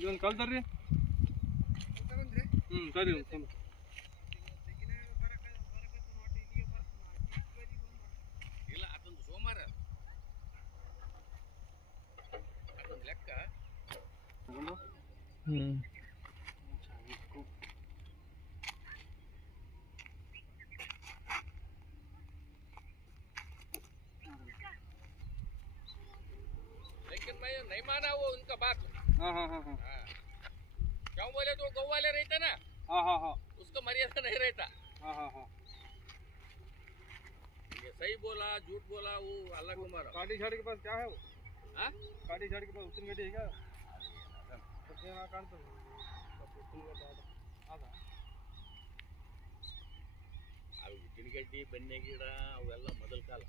ಇದೊಂದು ಕಲ್ ತರ್ರಿ. ಸರಿ ಇಲ್ಲ ಅದೊಂದು ಸೋಮವಾರ ಅದೊಂದು ಲೆಕ್ಕ. लेकिन मैं नहीं माना वो उनका बात। हाँ हाँ हाँ हाँ क्यों बोले तो गौ वाले रहते ना। हाँ हाँ हाँ उसका मर्यादा नहीं रहता। हाँ हाँ हाँ ये सही बोला झूठ बोला वो अल्लाह को मारा। काटी झाड़ी के पास क्या है वो? हाँ काटी झाड़ी के पास उतन गड्डी है क्या? ಕಾಣ್ತದೆ ಉದ್ದಿನ ಗಡ್ಡಿ ಬೆಣ್ಣೆ ಗಿಡ ಅವೆಲ್ಲ ಮೊದಲ ಕಾಲ.